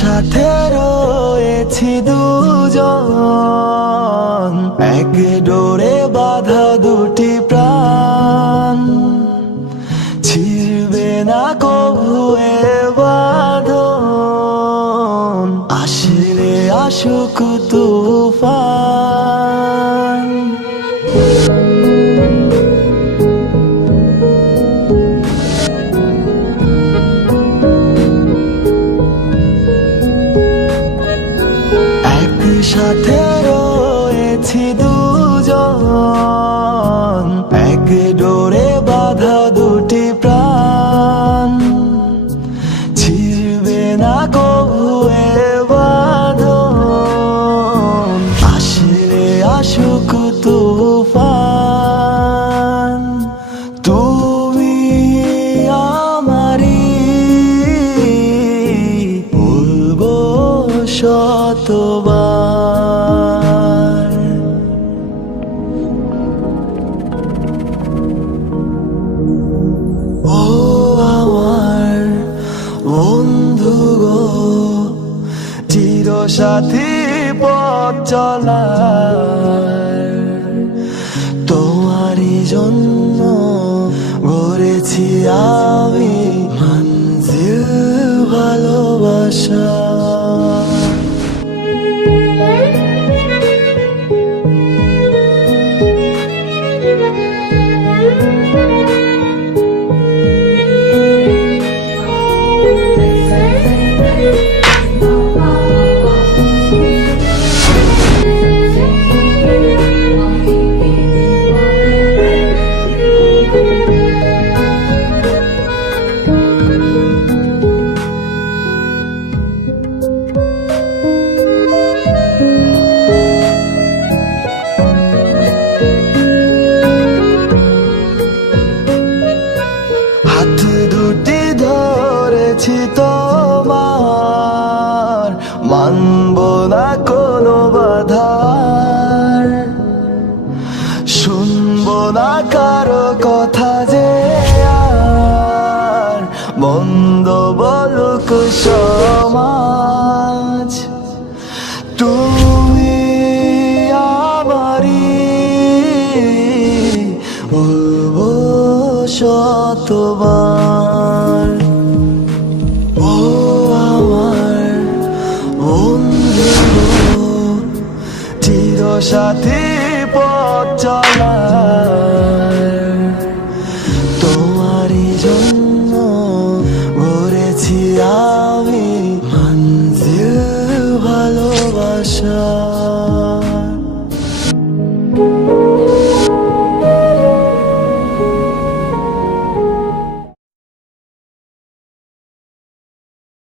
একসাথে রয়েছি দুজন। এক ডোরে বাধা দুটি প্রাণ। ছিড়বে না কবুয়ে বাঁধন। আসলে আসুক তুফান। একসাথে রয়েছি দুজন। এক ডোরে বাধা দুটি প্রাণ। ছিড়বে না কবুয়ে বাঁধন। আসলে আসুক তুফান। তুমি আমারি শতবার। সাথী পথ চলা তোমারই জন্য গড়েছি আমি মঞ্জিল ভালোবাসা। মন্দ বলুক সমাজ তুমি আমারি বলব শতবার ও আমার বন্ধু চির সাথী পথ চলার গড়েছি আমি মঞ্জিল ভালোবাসা